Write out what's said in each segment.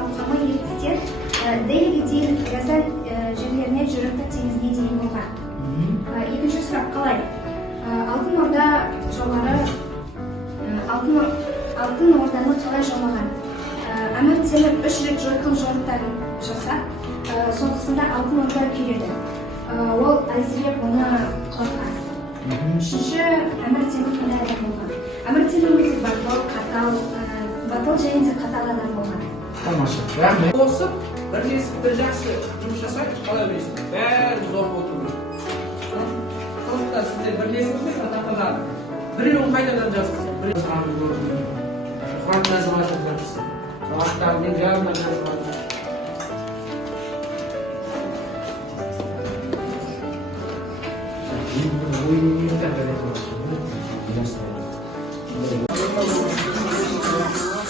алқама ертістер Делиге дейін Газаль жерлеріне Жерорта теңізіне дейін болған. Екінші сұрақ қалай? Алтын Орда жаулары Алтын Орданы қалай жаулаған? Әмір Темір 3 рет жойқын жорықтарын жасап, соңғысында Алтын Орда күйреді. Ол әлсіреп оны қорққан. Үшінші, Әмір Темір қандай адам болған? Әмір Темір өзі батыл және де қатал адам болған. Тамаша. Рахмет. Осып, бірлесіп бір жақсы жұмыс жасайды, қалай ойлайсыз? Бәрі зор отырмыз. Сондықтан сіздер бірлесіңіздер, қатақыздар. Біреуін қайтадан жазсыз. Біреуін сұрағын көрдім. Құран жазыватыр жазсыз. Аттарының жағынан жазыватыр.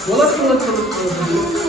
Болады.